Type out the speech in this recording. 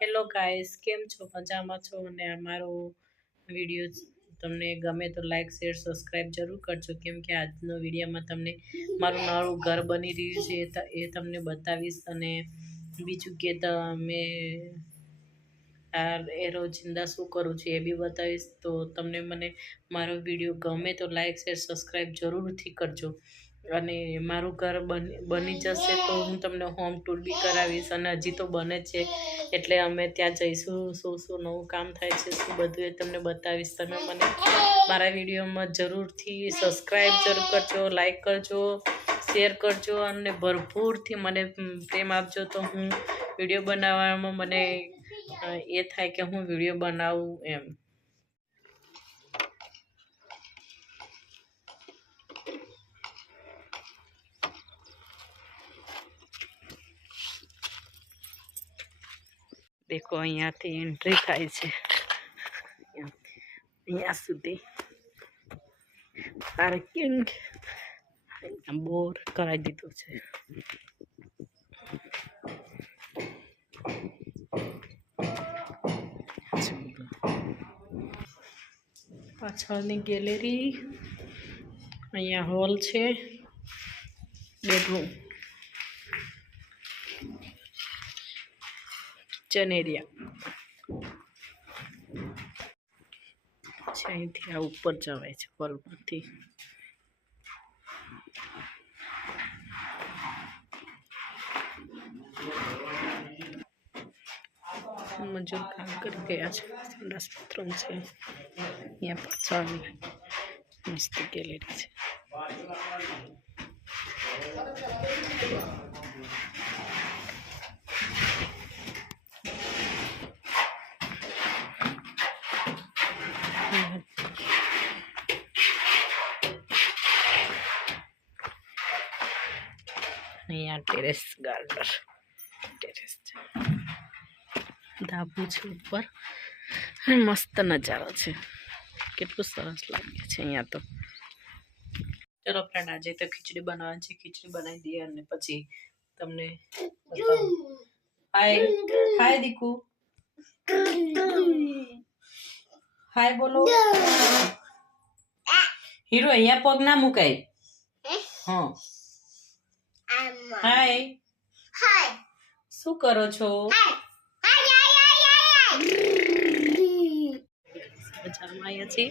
Hello guys, કેમ છો? મજામાં છો? અને અમારો વિડીયો તમને ગમે તો લાઈક શેર સબસ્ક્રાઈબ જરૂર કરજો, કેમ કે આજનો વિડીયોમાં તમને મારું નવું ઘર બની રહ્યું છે એ તમને બતાવીશ. અને બીજું કે તમે એ રોજિંદા શું કરું છું એ બી બતાવીશ. તો તમને મારો વિડીયો ગમે તો લાઈક શેર સબસ્ક્રાઈબ જરૂરથી કરજો. અને મારું ઘર બની જશે તો હું તમને હોમ ટૂર બી કરાવીશ. અને હજી તો બને છે, એટલે અમે ત્યાં જઈશું. શું નવું કામ થાય છે, શું બધું એ તમને બતાવીશ. તમે મને મારા વિડીયોમાં જરૂરથી સબસ્ક્રાઈબ જરૂર કરજો, લાઈક કરજો, શેર કરજો અને ભરપૂરથી મને પ્રેમ આપજો. તો હું વિડીયો બનાવવામાં મને એ થાય કે હું વિડીયો બનાવું એમ. દેખો, અહીંયાથી એન્ટ્રી થાય છે, અહીંયા સુધી પાર્કિંગ બોર કરાવી દીધું છે. પાછળની ગેલેરી, અહીંયા હોલ છે, બેડરૂમ, કિચન એરિયા. અહીંથી આ ઉપર જવાય છે હોલમાંથી. મજૂર કામ કરી ગયા છે. સંડાસ બાથરૂમ છે, અહીંયા પાછળની મસ્ત ગેલેરી છે. અહીંયા ટેરેસ ગાર્ડન, ટેરેસ છે, ધાબુ છે ઉપર. મસ્ત નજારો છે, કેટલું સરસ લાગે છે અહીંયા તો. ચલો ફ્રેન્ડ, આજે તો ખીચડી બનાવવાની છે. ખીચડી બનાવી દઈએ અને પછી તમને હાય હાય દીકુ, હાય બોલો. હીરો, અહીંયા પગ ના મુકાય. હા, હાય. શું કરો છો? બજારમાં આવ્યા છીએ.